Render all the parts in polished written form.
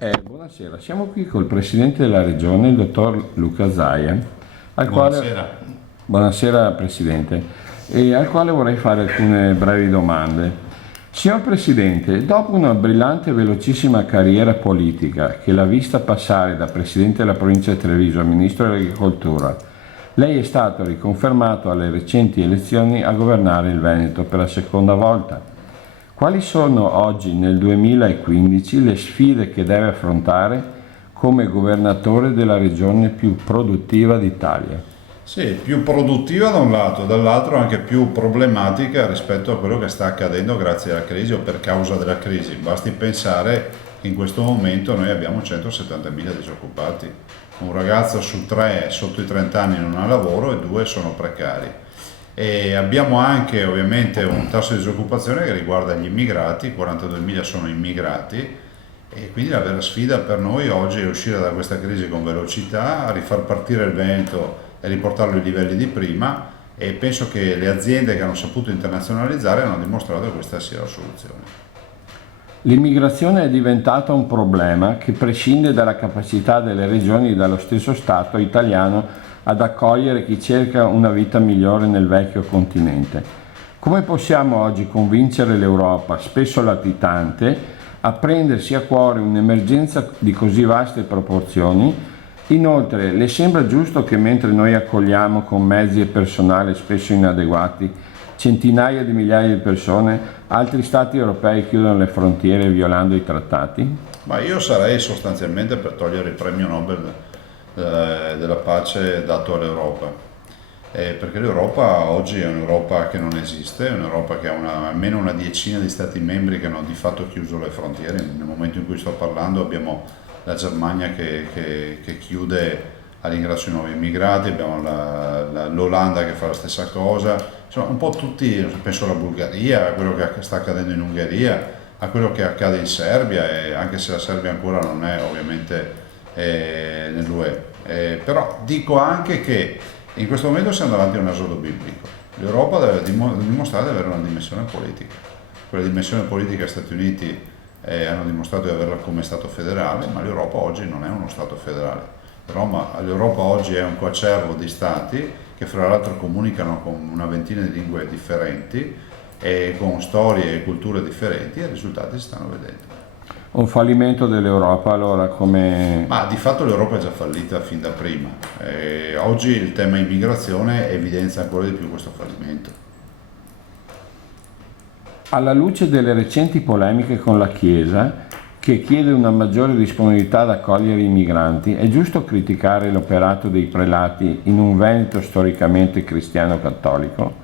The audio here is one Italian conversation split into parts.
Buonasera, siamo qui col Presidente della Regione, il dottor Luca Zaia, Buonasera. buonasera Presidente, e al quale vorrei fare alcune brevi domande. Signor Presidente, dopo una brillante e velocissima carriera politica che l'ha vista passare da Presidente della Provincia di Treviso a Ministro dell'Agricoltura, lei è stato riconfermato alle recenti elezioni a governare il Veneto per la seconda volta. Quali sono oggi, nel 2015, le sfide che deve affrontare come governatore della regione più produttiva d'Italia? Sì, più produttiva da un lato, dall'altro anche più problematica rispetto a quello che sta accadendo grazie alla crisi o per causa della crisi. Basti pensare che in questo momento noi abbiamo 170.000 disoccupati. Un ragazzo su tre sotto i 30 anni non ha lavoro e due sono precari. E abbiamo anche ovviamente un tasso di disoccupazione che riguarda gli immigrati, 42.000 sono immigrati e quindi la vera sfida per noi oggi è uscire da questa crisi con velocità, rifar partire il Veneto e riportarlo ai livelli di prima e penso che le aziende che hanno saputo internazionalizzare hanno dimostrato che questa sia la soluzione. L'immigrazione è diventata un problema che prescinde dalla capacità delle regioni e dallo stesso Stato italiano ad accogliere chi cerca una vita migliore nel vecchio continente. Come possiamo oggi convincere l'Europa, spesso latitante, a prendersi a cuore un'emergenza di così vaste proporzioni? Inoltre, le sembra giusto che mentre noi accogliamo con mezzi e personale spesso inadeguati centinaia di migliaia di persone, altri stati europei chiudono le frontiere violando i trattati? Ma io sarei sostanzialmente per togliere il premio Nobel della pace dato all'Europa. Perché l'Europa oggi è un'Europa che non esiste, è un'Europa che ha almeno una decina di stati membri che hanno di fatto chiuso le frontiere. Nel momento in cui sto parlando abbiamo la Germania che chiude all'ingresso di nuovi immigrati, abbiamo l'Olanda che fa la stessa cosa, insomma un po' tutti, penso alla Bulgaria, a quello che sta accadendo in Ungheria, a quello che accade in Serbia, e anche se la Serbia ancora non è ovviamente nell'UE. Però dico anche che in questo momento siamo davanti a un esodo biblico. L'Europa deve dimostrare di avere una dimensione politica. Quella dimensione politica gli Stati Uniti hanno dimostrato di averla come Stato federale, ma l'Europa oggi non è uno Stato federale. L'Europa oggi è un coacervo di Stati che fra l'altro comunicano con una ventina di lingue differenti e con storie e culture differenti e i risultati si stanno vedendo. Un fallimento dell'Europa allora come... Ma di fatto l'Europa è già fallita fin da prima. Oggi il tema immigrazione evidenzia ancora di più questo fallimento. Alla luce delle recenti polemiche con la Chiesa, che chiede una maggiore disponibilità ad accogliere i migranti, è giusto criticare l'operato dei prelati in un Veneto storicamente cristiano-cattolico?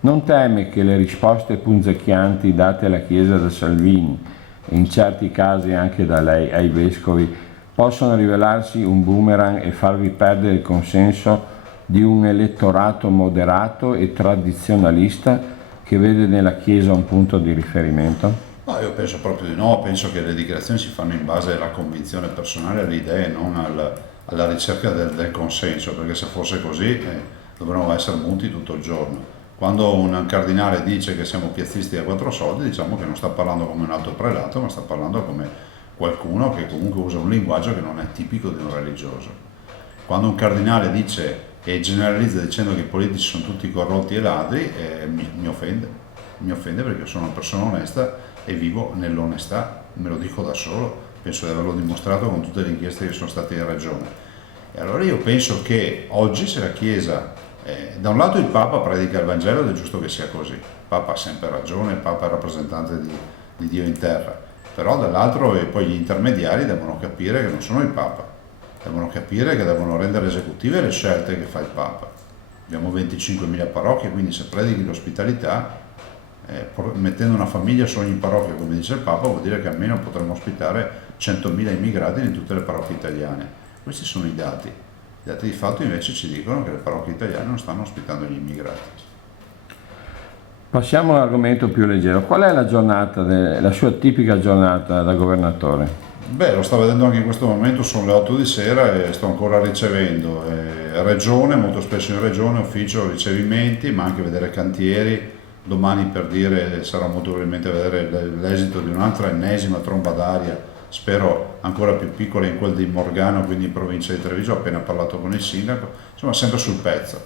Non teme che le risposte punzecchianti date alla Chiesa da Salvini, e in certi casi anche da lei ai vescovi, possano rivelarsi un boomerang e farvi perdere il consenso di un elettorato moderato e tradizionalista che vede nella Chiesa un punto di riferimento? No, io penso proprio di no, penso che le dichiarazioni si fanno in base alla convinzione personale, alle idee, non alla ricerca del consenso, perché se fosse così dovremmo essere muti tutto il giorno. Quando un cardinale dice che siamo piazzisti a quattro soldi, diciamo che non sta parlando come un alto prelato, ma sta parlando come qualcuno che comunque usa un linguaggio che non è tipico di un religioso. Quando un cardinale dice e generalizza dicendo che i politici sono tutti corrotti e ladri, mi offende. Mi offende perché sono una persona onesta e vivo nell'onestà, me lo dico da solo, penso di averlo dimostrato con tutte le inchieste che sono state in regione. E allora io penso che oggi se la Chiesa, da un lato il Papa predica il Vangelo ed è giusto che sia così, il Papa ha sempre ragione, il Papa è rappresentante di Dio in terra, però dall'altro poi gli intermediari devono capire che non sono il Papa, devono capire che devono rendere esecutive le scelte che fa il Papa. Abbiamo 25.000 parrocchie, quindi se predichi l'ospitalità, mettendo una famiglia su ogni parrocchia, come dice il Papa, vuol dire che almeno potremmo ospitare 100.000 immigrati in tutte le parrocchie italiane. Questi sono i dati. I dati di fatto invece ci dicono che le parrocchie italiane non stanno ospitando gli immigrati. Passiamo all'argomento più leggero. Qual è la sua tipica giornata da governatore? Beh, lo sto vedendo anche in questo momento, sono le 8 di sera e sto ancora ricevendo. Regione, molto spesso in regione, ufficio, ricevimenti, ma anche vedere cantieri. Domani per dire sarà molto probabilmente vedere l'esito di un'altra ennesima tromba d'aria spero ancora più piccole in quel di Morgano, quindi in provincia di Treviso, ho appena parlato con il sindaco, insomma sempre sul pezzo.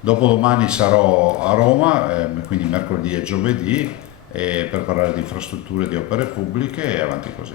Dopodomani sarò a Roma, quindi mercoledì e giovedì, per parlare di infrastrutture, di opere pubbliche e avanti così.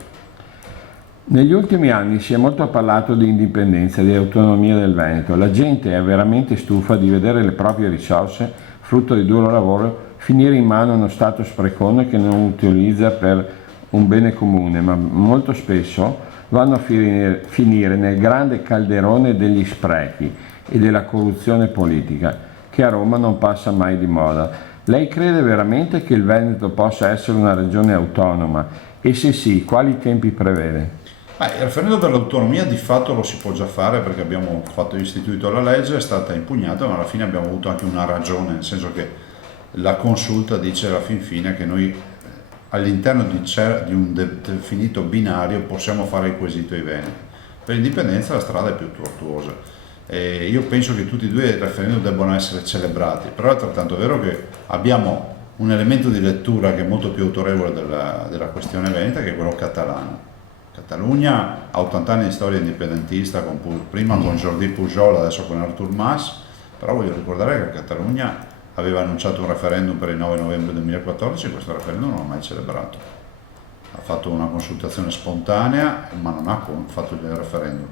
Negli ultimi anni si è molto parlato di indipendenza e di autonomia del Veneto. La gente è veramente stufa di vedere le proprie risorse, frutto di duro lavoro, finire in mano a uno Stato sprecone che non utilizza per un bene comune, ma molto spesso vanno a finire nel grande calderone degli sprechi e della corruzione politica, che a Roma non passa mai di moda. Lei crede veramente che il Veneto possa essere una regione autonoma? E se sì, quali tempi prevede? Il referendum per l'autonomia di fatto lo si può già fare perché abbiamo istituito la legge, è stata impugnata, ma alla fine abbiamo avuto anche una ragione, nel senso che la consulta dice alla fin fine che noi all'interno di un definito binario possiamo fare il quesito ai veneti. Per l'indipendenza la strada è più tortuosa. Io penso che tutti e due i referendum debbano essere celebrati, però è altrettanto vero che abbiamo un elemento di lettura che è molto più autorevole della questione veneta, che è quello catalano. Catalogna ha 80 anni di storia indipendentista, prima con Jordi Pujol, adesso con Artur Mas, però voglio ricordare che Catalogna aveva annunciato un referendum per il 9 novembre 2014 e questo referendum non l'ha mai celebrato. Ha fatto una consultazione spontanea, ma non ha fatto il referendum.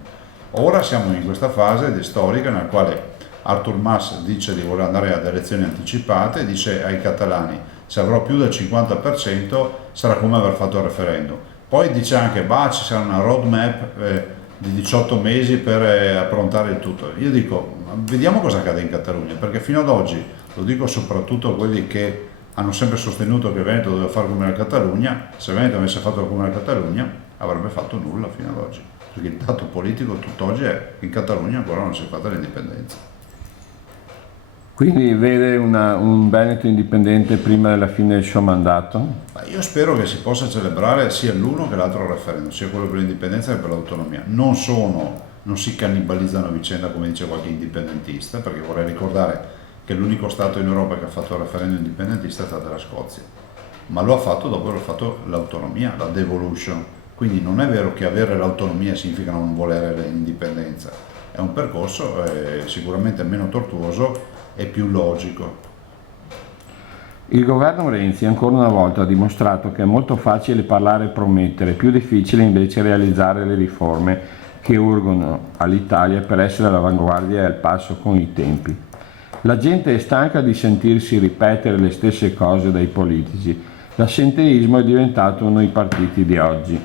Ora siamo in questa fase storica nella quale Artur Mas dice di voler andare ad elezioni anticipate e dice ai catalani: se avrò più del 50% sarà come aver fatto il referendum. Poi dice anche ci sarà una roadmap di 18 mesi per approntare il tutto. Io dico, vediamo cosa accade in Catalogna, perché fino ad oggi, lo dico soprattutto a quelli che hanno sempre sostenuto che Veneto doveva fare come la Catalogna, se Veneto avesse fatto come la Catalogna avrebbe fatto nulla fino ad oggi, perché il dato politico tutt'oggi è che in Catalogna ancora non si è fatta l'indipendenza. Quindi vede un Veneto indipendente prima della fine del suo mandato? Io spero che si possa celebrare sia l'uno che l'altro referendum, sia quello per l'indipendenza che per l'autonomia. Non si cannibalizzano a vicenda come dice qualche indipendentista, perché vorrei ricordare che l'unico Stato in Europa che ha fatto il referendum indipendentista è stata la Scozia, ma lo ha fatto dopo aver fatto l'autonomia, la devolution. Quindi non è vero che avere l'autonomia significa non volere l'indipendenza, è un percorso sicuramente meno tortuoso e più logico. Il governo Renzi ancora una volta ha dimostrato che è molto facile parlare e promettere, più difficile invece realizzare le riforme che urgono all'Italia per essere all'avanguardia e al passo con i tempi. La gente è stanca di sentirsi ripetere le stesse cose dai politici. L'assenteismo è diventato uno dei partiti di oggi.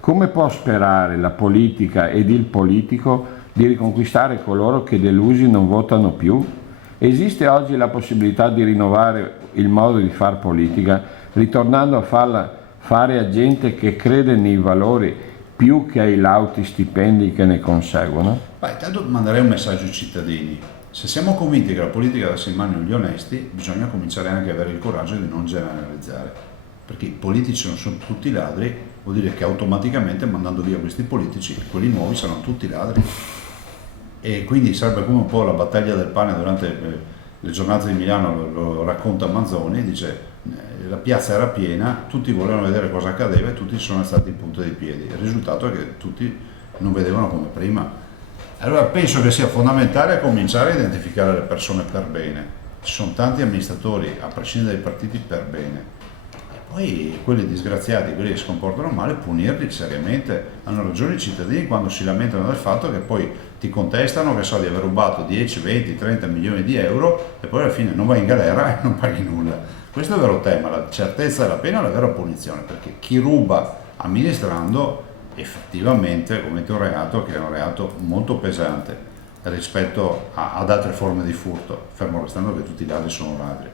Come può sperare la politica ed il politico di riconquistare coloro che delusi non votano più? Esiste oggi la possibilità di rinnovare il modo di far politica, ritornando a farla fare a gente che crede nei valori più che ai lauti stipendi che ne conseguono? Intanto manderei un messaggio ai cittadini. Se siamo convinti che la politica deve essere in mano agli onesti, bisogna cominciare anche ad avere il coraggio di non generalizzare. Perché i politici non sono tutti ladri, vuol dire che automaticamente mandando via questi politici, quelli nuovi saranno tutti ladri. E quindi sarebbe come un po' la battaglia del pane durante le giornate di Milano, lo racconta Manzoni, dice la piazza era piena, tutti volevano vedere cosa accadeva e tutti sono stati in punta di piedi. Il risultato è che tutti non vedevano come prima. Allora penso che sia fondamentale cominciare a identificare le persone per bene. Ci sono tanti amministratori, a prescindere dai partiti, per bene. Poi quelli disgraziati, quelli che si comportano male, punirli seriamente. Hanno ragione i cittadini quando si lamentano del fatto che poi ti contestano che so di aver rubato 10, 20, 30 milioni di euro e poi alla fine non vai in galera e non paghi nulla. Questo è il vero tema, la certezza della pena e la vera punizione, perché chi ruba amministrando effettivamente commette un reato che è un reato molto pesante rispetto ad altre forme di furto, fermo restando che tutti gli altri sono ladri.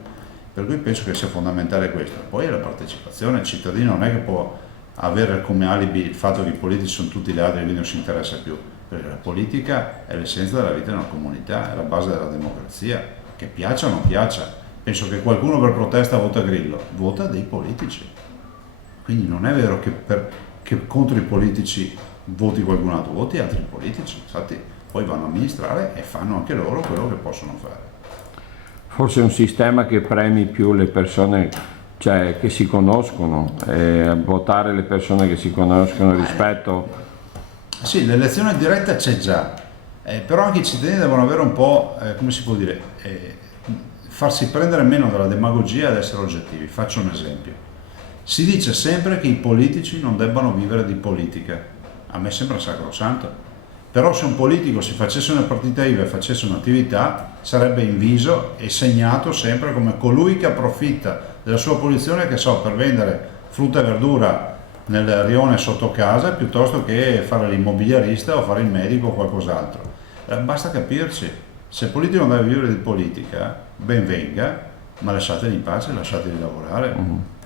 Per cui penso che sia fondamentale questo. Poi è la partecipazione, il cittadino non è che può avere come alibi il fatto che i politici sono tutti ladri e quindi non si interessa più, perché la politica è l'essenza della vita di una comunità, è la base della democrazia, che piaccia o non piaccia. Penso che qualcuno per protesta vota Grillo, vota dei politici. Quindi non è vero che contro i politici voti qualcun altro, voti altri politici, infatti poi vanno a amministrare e fanno anche loro quello che possono fare. Forse un sistema che premi più le persone cioè che si conoscono, votare le persone che si conoscono rispetto. Sì, l'elezione diretta c'è già, però anche i cittadini devono avere un po', come si può dire, farsi prendere meno dalla demagogia ed essere oggettivi. Faccio un esempio. Si dice sempre che i politici non debbano vivere di politica. A me sembra sacrosanto. Però se un politico si facesse una partita IVA e facesse un'attività, sarebbe inviso e segnato sempre come colui che approfitta della sua posizione, che so, per vendere frutta e verdura nel rione sotto casa, piuttosto che fare l'immobiliarista o fare il medico o qualcos'altro. Basta capirci. Se il politico non deve vivere di politica, ben venga, ma lasciateli in pace, lasciateli lavorare.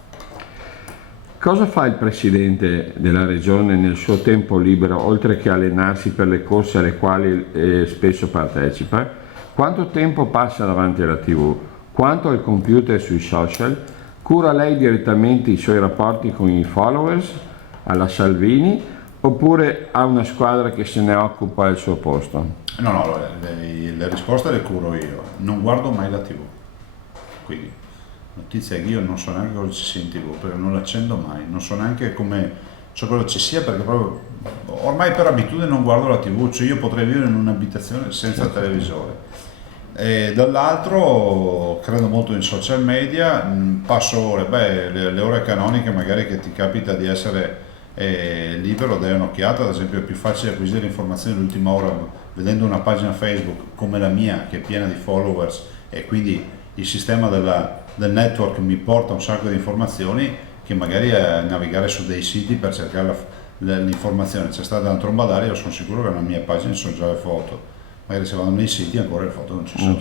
Cosa fa il presidente della regione nel suo tempo libero, oltre che allenarsi per le corse alle quali spesso partecipa? Quanto tempo passa davanti alla TV? Quanto al computer e sui social? Cura lei direttamente i suoi rapporti con i followers, alla Salvini, oppure ha una squadra che se ne occupa al suo posto? No, le risposte le curo io. Non guardo mai la TV. Quindi, notizia che io non so neanche cosa ci sia in TV, perché non l'accendo mai, non so neanche come, cioè cosa ci sia, perché proprio ormai per abitudine non guardo la TV, cioè io potrei vivere in un'abitazione senza televisore. E dall'altro credo molto in social media, passo ore, le ore canoniche magari che ti capita di essere libero, dai un'occhiata. Ad esempio è più facile acquisire informazioni all'ultima ora vedendo una pagina Facebook come la mia, che è piena di followers, e quindi il sistema del network mi porta un sacco di informazioni, che magari navigare su dei siti per cercare l'informazione. C'è stata una trombadaria, io sono sicuro che nella mia pagina ci sono già le foto, magari se vado nei siti ancora le foto non ci sono.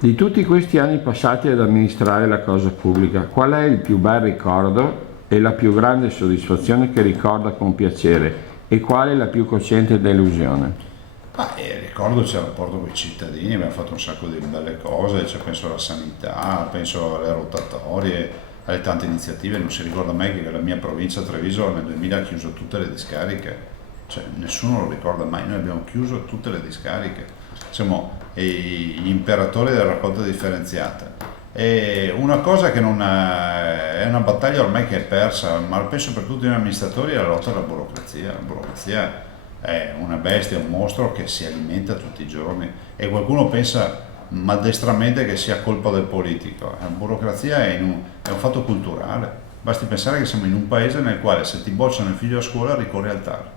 Di tutti questi anni passati ad amministrare la cosa pubblica, qual è il più bel ricordo e la più grande soddisfazione che ricorda con piacere, e qual è la più cosciente delusione? Ricordo c'è il rapporto con i cittadini, abbiamo fatto un sacco di belle cose, cioè penso alla sanità, penso alle rotatorie, alle tante iniziative. Non si ricorda mai che la mia provincia, Treviso, nel 2000 ha chiuso tutte le discariche, cioè nessuno lo ricorda mai, noi abbiamo chiuso tutte le discariche, siamo gli imperatori della raccolta differenziata. E una cosa che non è una battaglia ormai che è persa, ma penso per tutti noi amministratori, è la lotta alla burocrazia. La burocrazia è una bestia, un mostro che si alimenta tutti i giorni, e qualcuno pensa maldestramente che sia colpa del politico. La burocrazia è un fatto culturale. Basti pensare che siamo in un paese nel quale se ti bocciano il figlio a scuola ricorri al TAR.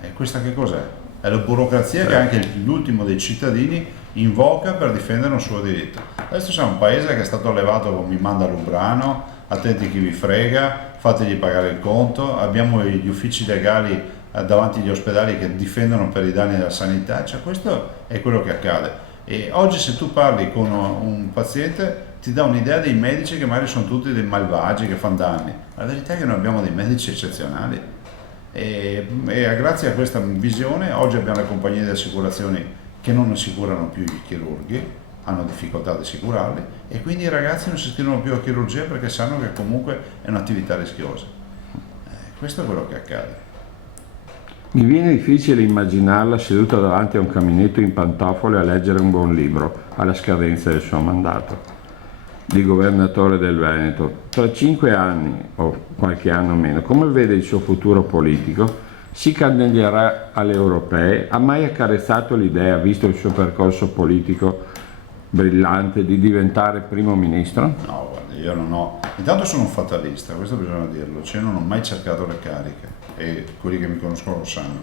E questa che cos'è? È la burocrazia che anche l'ultimo dei cittadini invoca per difendere un suo diritto. Adesso siamo un paese che è stato allevato con mi manda Lubrano, attenti chi vi frega, fategli pagare il conto, abbiamo gli uffici legali davanti agli ospedali che difendono per i danni della sanità, cioè questo è quello che accade. E oggi se tu parli con un paziente ti dà un'idea dei medici che magari sono tutti dei malvagi che fanno danni. La verità è che noi abbiamo dei medici eccezionali, e grazie a questa visione oggi abbiamo le compagnie di assicurazioni che non assicurano più i chirurghi, hanno difficoltà ad assicurarli, e quindi i ragazzi non si iscrivono più a chirurgia perché sanno che comunque è un'attività rischiosa. Questo è quello che accade. Mi viene difficile immaginarla seduta davanti a un caminetto in pantofole a leggere un buon libro alla scadenza del suo mandato di governatore del Veneto. Tra 5 anni o qualche anno meno, come vede il suo futuro politico? Si candiderà alle europee? Ha mai accarezzato l'idea, visto il suo percorso politico brillante, di diventare primo ministro? No, guarda, io non ho... Intanto sono un fatalista, questo bisogna dirlo, cioè non ho mai cercato le cariche, e quelli che mi conoscono lo sanno.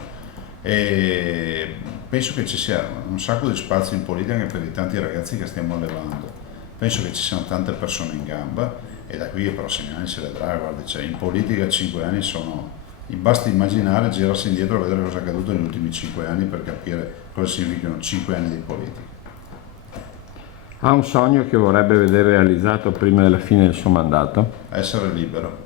E penso che ci sia un sacco di spazio in politica anche per i tanti ragazzi che stiamo allevando. Penso che ci siano tante persone in gamba, e da qui ai prossimi anni si vedrà. Guarda, cioè, in politica 5 anni sono... Basta immaginare, girarsi indietro e vedere cosa è accaduto negli ultimi 5 anni per capire cosa significano 5 anni di politica. Ha un sogno che vorrebbe vedere realizzato prima della fine del suo mandato? Essere libero.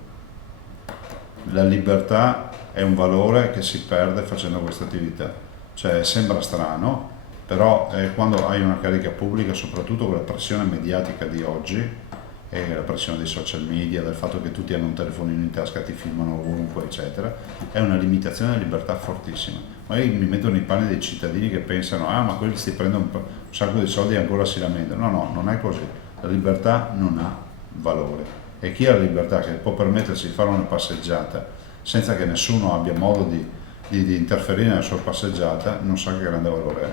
La libertà è un valore che si perde facendo questa attività. Cioè, sembra strano, però quando hai una carica pubblica, soprattutto con la pressione mediatica di oggi, e la pressione dei social media, del fatto che tutti hanno un telefonino in tasca, ti filmano ovunque, eccetera, è una limitazione della libertà fortissima. Magari mi metto nei panni dei cittadini che pensano ma quelli si prendono un sacco di soldi e ancora si lamentano. No, non è così. la libertà non ha valore, e chi ha la libertà, che può permettersi di fare una passeggiata senza che nessuno abbia modo di interferire nella sua passeggiata, non sa che grande valore è.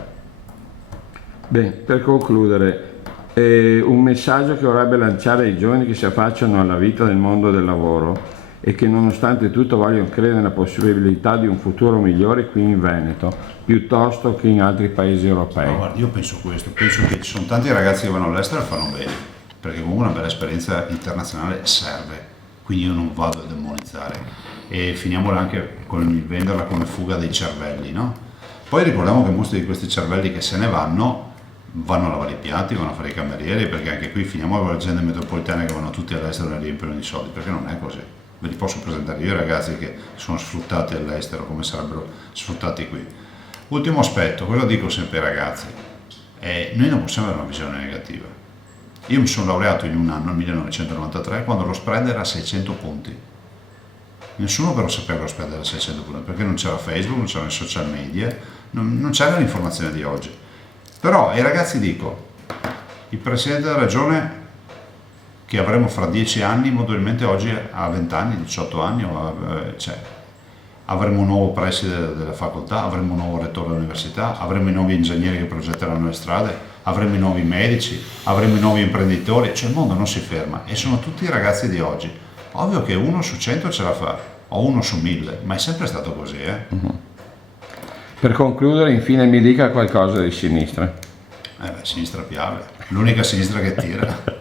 Bene, per concludere, un messaggio che vorrebbe lanciare ai giovani che si affacciano alla vita del mondo del lavoro e che nonostante tutto vogliono credere nella possibilità di un futuro migliore qui in Veneto, piuttosto che in altri paesi europei. No, guarda, io penso questo, penso che ci sono tanti ragazzi che vanno all'estero e fanno bene, perché comunque una bella esperienza internazionale serve, quindi io non vado a demonizzare, e finiamola anche con il venderla come fuga dei cervelli, no? Poi ricordiamo che molti di questi cervelli che se ne vanno a lavare i piatti, vanno a fare i camerieri, perché anche qui finiamo con le aziende metropolitane che vanno tutti all'estero e riempiono di soldi, perché non è così. Ve li posso presentare io i ragazzi che sono sfruttati all'estero come sarebbero sfruttati qui. Ultimo aspetto, quello dico sempre ai ragazzi, noi non possiamo avere una visione negativa. Io mi sono laureato in un anno, nel 1993, quando lo spread era a 600 punti. Nessuno però sapeva che lo spread era a 600 punti, perché non c'era Facebook, non c'erano i social media, non c'era l'informazione di oggi. Però ai ragazzi dico, il Presidente della Regione che avremo fra 10 anni, probabilmente oggi ha 20 anni, 18 anni, avremo un nuovo preside della facoltà, avremo un nuovo rettore dell'università, avremo i nuovi ingegneri che progetteranno le strade, avremo i nuovi medici, avremo i nuovi imprenditori, cioè il mondo non si ferma e sono tutti i ragazzi di oggi. Ovvio che 1 su 100 ce la fa, o 1 su 1000, ma è sempre stato così. Per concludere, infine mi dica qualcosa di sinistra. Sinistra piave, l'unica sinistra che tira.